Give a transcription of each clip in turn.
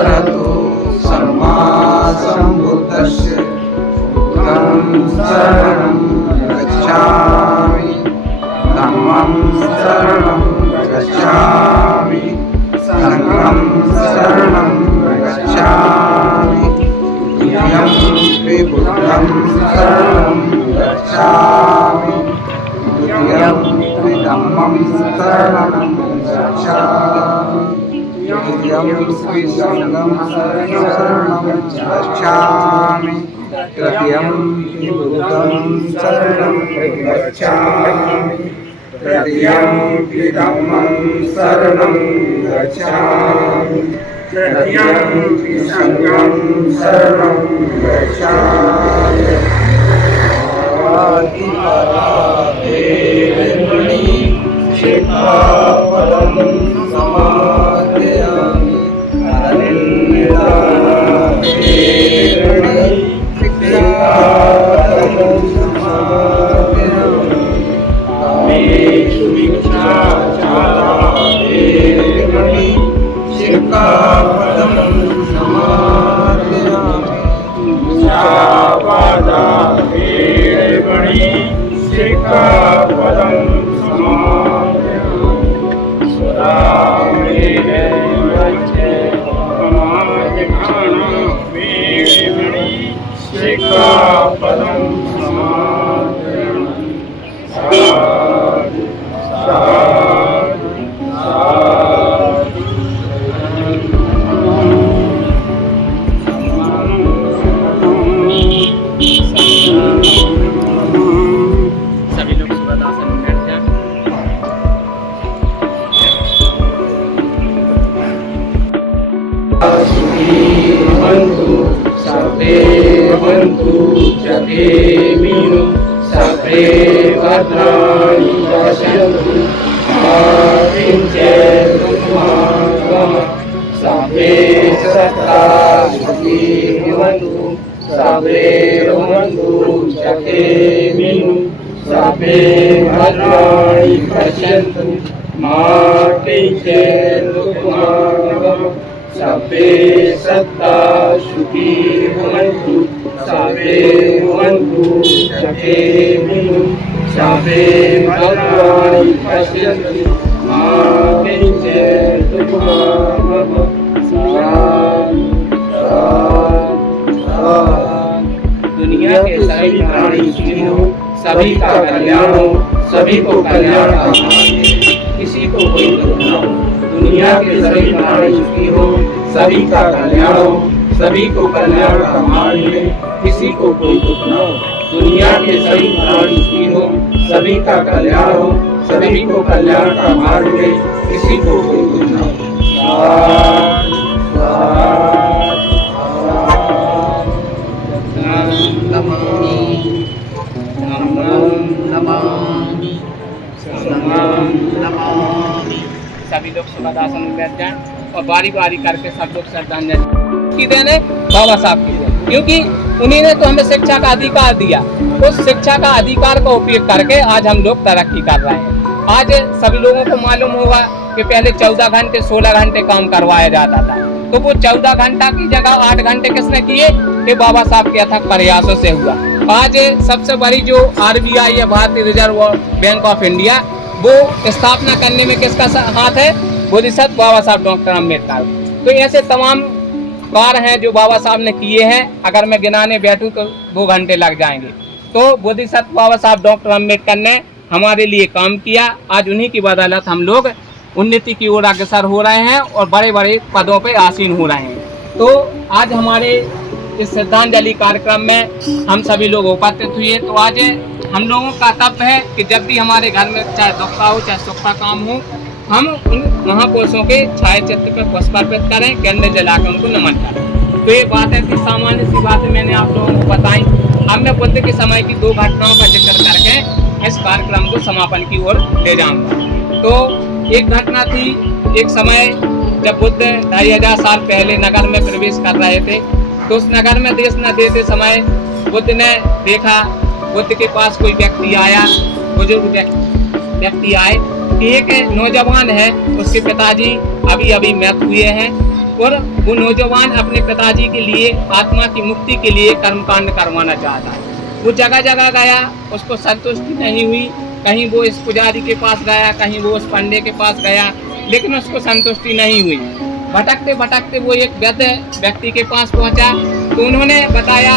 शरणतो सम्मा सम्बुद्धस्य बुद्धं शरणं गच्छामि धम्मं शरणं गच्छामि संघं शरणं गच्छामि द्वितीयं पि बुद्धं शरणं गच्छामि द्वितीयं पि धम्मं शरणं गच्छामि तृतीयं पि संघं शरणं गच्छामि तृतीयं पि बुद्धं शरणं गच्छामि तृतीयं पि धम्मं शरणं गच्छामि तृतीयं पि संघं शरणं गच्छामि आदिपराधेर्मणि शिक्षापदं समादयामि अनिन्दिताधेर्मणि शिक्षापदं समादयामि कामेषु मिथ्याचाराधेर्मणि शिक्षापदं समादयामि मिथ्यावादाधेर्मणि शिक्षापदं समादयामि सुरामेरयमद्यपानादिघ्राणमेरमणि शिक्षापदं समादयामि साधु साधु सभी लोग सुबह में बैठ जाएं। सर्वे भवन्तु जगेमिनु सर्वे भद्राणि पश्यन्तु मा किञ्चित् दुःखं सर्वे सत्ता सुखी भवन्तु सर्वे भवन्तु जगेमिनु सर्वे भद्राणि पश्यन्तु मा किञ्चित् दुःखं सर्वे सत्ता सुखी भवन्तु सर्वे भवन्तु जगेमिनु सर्वे भद्राणि पश्यन्तु मा किञ्चित् दुःखं दुनिया के सभी प्राणी सुखी हो, सभी का कल्याण हो, सभी को कल्याण कामना, किसी को कोई दुख न हो। दुनिया के सभी प्राणी सुखी हो, सभी का कल्याण हो, सभी को कल्याण का मार्ग मिले, किसी को कोई दुख न हो। दुनिया के सभी प्राणी सुखी हो, सभी का कल्याण हो, सभी को कल्याण का मार्ग मिले, किसी को कोई दुख न हो। सभी लोग सुबह में बैठ जाएं और बारी बारी करके सब लोग श्रद्धांजलि की देने बाबा साहब की दें, क्योंकि उन्हीं ने तो हमें शिक्षा का अधिकार दिया। उस शिक्षा का अधिकार का उपयोग करके आज हम लोग तरक्की कर रहे हैं। आज सभी लोगों को मालूम होगा कि पहले 14 घंटे 16 घंटे काम करवाया जाता था, तो वो 14 घंटा की जगह 8 घंटे किसने किए? कि बाबा साहब के अथक प्रयासों से हुआ। आज सबसे बड़ी जो RBI है, भारतीय रिजर्व बैंक ऑफ इंडिया, वो स्थापना करने में किसका हाथ है? बोधिसत्व बाबा साहब डॉक्टर अम्बेडकर। तो ऐसे तमाम कार्य हैं जो बाबा साहब ने किए हैं, अगर मैं गिनाने बैठूं तो 2 घंटे लग जाएंगे। तो बोधिसत्व बाबा साहब डॉक्टर अम्बेडकर ने हमारे लिए काम किया। आज उन्हीं की बदौलत हम लोग उन्नति की ओर अग्रसर हो रहे हैं और बड़े बड़े पदों पर आसीन हो रहे हैं। तो आज हमारे इस श्रद्धांजलि कार्यक्रम में हम सभी लोग उपस्थित हुए। तो आज हम लोगों का कर्तव्य है कि जब भी हमारे घर में चाहे दुख का हो चाहे सुख का काम हो, हम उन महापुरुषों के छाया चित्र पर पुष्प अर्पित करें, कैंडल जलाकर उनको नमन करें। तो ये बात है कि सामान्य सी बातें मैंने आप लोगों को बताई। अब मैं बुद्ध के समय की 2 घटनाओं का जिक्र करके इस कार्यक्रम को समापन की ओर ले जाऊंगा। तो एक घटना थी, एक समय जब बुद्ध 2500 साल पहले नगर में प्रवेश कर रहे थे, तो उस नगर में देश न देते समय बुद्ध ने देखा, बुद्ध के पास कोई व्यक्ति आया, बुजुर्ग व्यक्ति आए कि एक नौजवान है, उसके पिताजी अभी अभी मृत हुए हैं, और वो नौजवान अपने पिताजी के लिए आत्मा की मुक्ति के लिए कर्मकांड करवाना चाहता है। वो जगह जगह गया, उसको संतुष्टि नहीं हुई। कहीं वो इस पुजारी के पास गया, कहीं वो उस पंडे के पास गया, लेकिन उसको संतुष्टि नहीं हुई। भटकते भटकते वो एक वृद्ध व्यक्ति के पास पहुंचा, तो उन्होंने बताया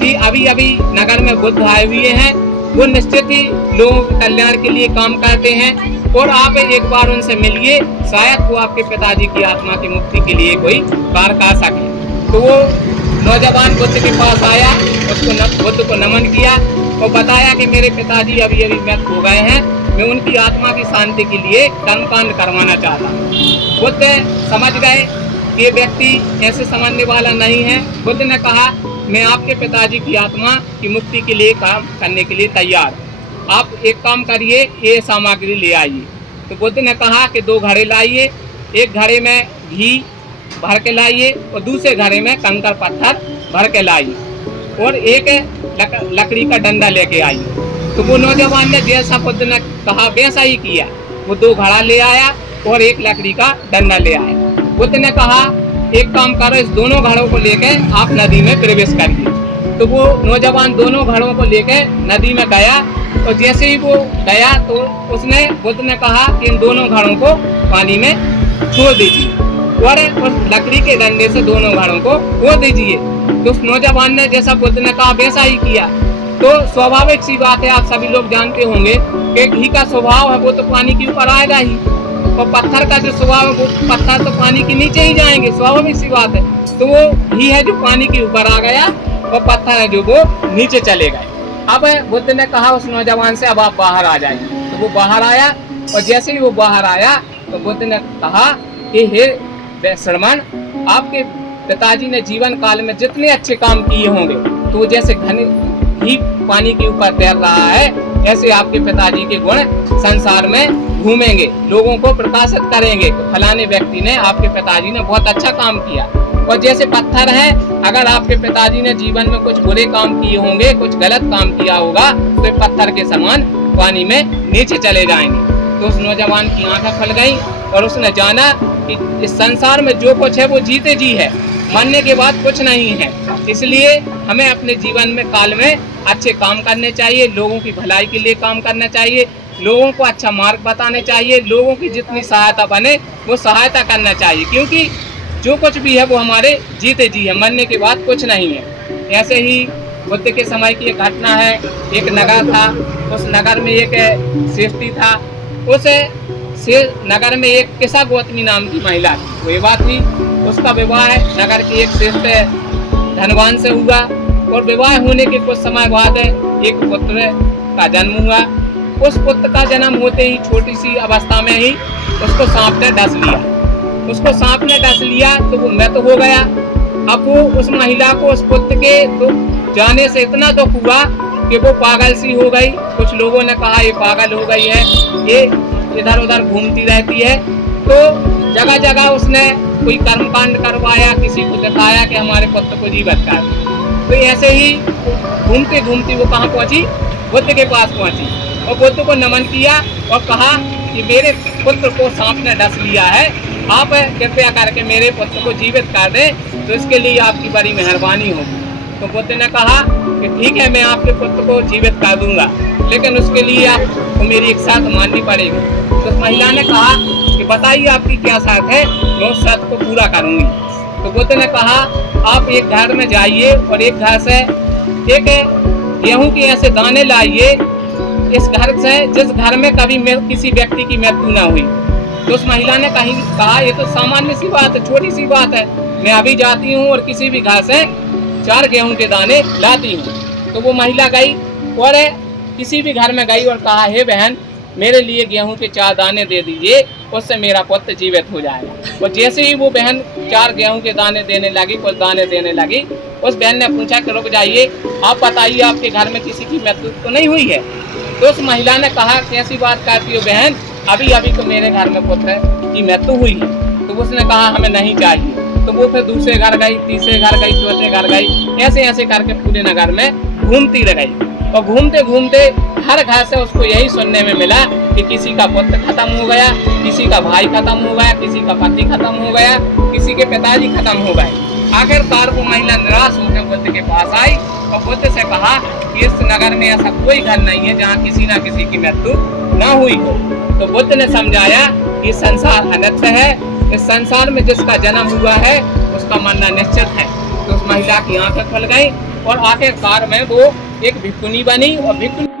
कि अभी अभी नगर में बुद्ध आए हुए हैं, वो निश्चित ही लोगों के कल्याण के लिए काम करते हैं और आप एक बार उनसे मिलिए, शायद वो आपके पिताजी की आत्मा की मुक्ति के लिए कोई कार्य कर सके। तो वो नौजवान बुद्ध के पास आया, उसको बुद्ध को नमन किया और बताया कि मेरे पिताजी अभी अभी मृत हो गए हैं, मैं उनकी आत्मा की शांति के लिए कर्मकांड करवाना चाहता हूँ। बुद्ध समझ गए ये व्यक्ति ऐसे समझने वाला नहीं है। बुद्ध ने कहा मैं आपके पिताजी की आत्मा की मुक्ति के लिए काम करने के लिए तैयार, आप एक काम करिए, ये सामग्री ले आइए। तो बुद्ध ने कहा कि 2 घड़े लाइए, एक घड़े में घी भर के लाइए और दूसरे घड़े में कंकड़ पत्थर भर के लाइए और एक लकड़ी का डंडा लेके आइए। तो वो नौजवान ने जैसा बुद्ध ने कहा वैसा ही किया, वो 2 घड़ा ले आया और एक लकड़ी का डंडा ले आया। बुद्ध ने कहा एक काम करो, इस दोनों घड़ों को लेके आप नदी में प्रवेश करिए। तो वो नौजवान दोनों घड़ों को लेके नदी में गया और जैसे ही वो गया तो उसने बुद्ध ने कहा कि इन दोनों घड़ों को पानी में छोड़ दीजिए और उस लकड़ी के डंडे से दोनों घड़ों को खो दीजिए। तो उस नौजवान ने जैसा बुद्ध ने कहा वैसा ही किया। तो स्वाभाविक सी बात है, आप सभी लोग जानते होंगे कि घी का स्वभाव है वो तो पानी के ऊपर आएगा ही, और पत्थर का जो स्वभाव है वो पत्थर तो पानी के नीचे ही जाएंगे, स्वाभाविक सी बात है। तो वो घी है जो पानी के ऊपर आ गया और पत्थर है जो वो नीचे चले गए। अब बुद्ध ने कहा उस नौजवान से अब आप बाहर आ जाइए। तो वो बाहर आया और जैसे ही वो बाहर आया तो बुद्ध ने कहा कि हे श्रमण, आपके पिताजी ने जीवन काल में जितने अच्छे काम किए होंगे, तो जैसे घने घी पानी के ऊपर तैर रहा है, ऐसे आपके पिताजी के गुण संसार में घूमेंगे, लोगों को प्रकाशित करेंगे। फलाने व्यक्ति ने, आपके पिताजी ने बहुत अच्छा काम किया। और जैसे पत्थर है, अगर आपके पिताजी ने जीवन में कुछ बुरे काम किए होंगे, कुछ गलत काम किया होगा, तो पत्थर के समान पानी में नीचे चले जाएंगे। तो उस नौजवान की आंखें खुल गई और उसने जाना कि इस संसार में जो कुछ है वो जीते जी है, मरने के बाद कुछ नहीं है। इसलिए हमें अपने जीवन में काल में अच्छे काम करने चाहिए, लोगों की भलाई के लिए काम करना चाहिए, लोगों को अच्छा मार्ग बताने चाहिए, लोगों की जितनी सहायता बने वो सहायता करना चाहिए, क्योंकि जो कुछ भी है वो हमारे जीते जी है, मरने के बाद कुछ नहीं है। ऐसे ही बुद्ध के समय की एक घटना है। एक नगर था, उस नगर में एक श्रेष्ठी था, उस नगर में एक किसा गौतमी नाम की महिला थी। विवाह थी, उसका विवाह नगर के एक श्रेष्ठ धनवान से हुआ और विवाह होने के कुछ समय बाद एक पुत्र का जन्म हुआ। उस पुत्र का जन्म होते ही छोटी सी अवस्था में ही उसको सांप ने डस लिया। उसको सांप ने डस लिया तो वो मृत हो गया। अब वो उस महिला को उस पुत्र के जाने से इतना दुख हुआ कि वो पागल सी हो गई। कुछ लोगों ने कहा ये पागल हो गई है, ये इधर उधर घूमती रहती है। तो जगह जगह उसने कोई कर्मकांड करवाया, किसी को दिखाया कि हमारे पुत्र को जीवित कर। तो ऐसे ही घूमते घूमती वो कहाँ पहुंची? बुद्ध के पास पहुंची और बुद्ध को नमन किया और कहा कि मेरे पुत्र को सांप ने डस लिया है, आप कृपया करके मेरे पुत्र को जीवित कर दें, तो इसके लिए आपकी बड़ी मेहरबानी होगी। तो बुद्ध ने कहा कि ठीक है, मैं आपके पुत्र को जीवित कर दूंगा, लेकिन उसके लिए आपको मेरी एक शर्त माननी पड़ेगी। तो उस महिला ने कहा कि बताइए आपकी क्या शर्त है, मैं उस शर्त को पूरा करूंगी। तो बुद्ध ने कहा आप एक घर में जाइए और एक घर से एक गेहूं के ऐसे दाने लाइए, इस घर से जिस घर में कभी किसी व्यक्ति की मृत्यु न हुई। तो उस महिला ने कहा ये तो सामान्य सी बात है, छोटी सी बात है, मैं अभी जाती हूँ और किसी भी घर से 4 गेहूं के दाने लाती हूँ। तो वो महिला गई और किसी भी घर में गई और कहा हे बहन, मेरे लिए गेहूं के 4 दाने दे दीजिए, उससे मेरा पुत्र जीवित हो जाएगा। और जैसे ही वो बहन 4 गेहूं के दाने देने लगी, कुछ दाने देने लगी, उस बहन ने पूछा कि रुक जाइए, आप बताइए आपके घर में किसी की मृत्यु तो नहीं हुई है? तो उस महिला ने कहा कैसी बात करती हो बहन, अभी अभी तो मेरे घर में पुत्र की मृत्यु हुई है। तो उसने कहा हमें नहीं चाहिए। तो वो फिर दूसरे घर गई, तीसरे घर गई, चौथे घर गई, ऐसे ऐसे करके पूरे नगर में घूमती रह गई। और घूमते घूमते हर घर से उसको यही सुनने में मिला कि किसी का पुत्र खत्म हो गया, किसी का भाई खत्म हो गया, किसी का पति खत्म हो गया, किसी के पिताजी खत्म हो गए। आखिरकार वो महिला निराश होकर बुद्ध के पास आई और बुद्ध से कहा कि इस नगर में ऐसा कोई घर नहीं है जहाँ किसी ना किसी की मृत्यु न हुई हो। तो बुद्ध ने समझाया कि संसार अनित्य है, इस संसार में जिसका जन्म हुआ है उसका मरना निश्चित है। तो उस महिला की आंखें खुल गई और आखिरकार में वो एक भिक्षुनी बनी और भिक्षुनी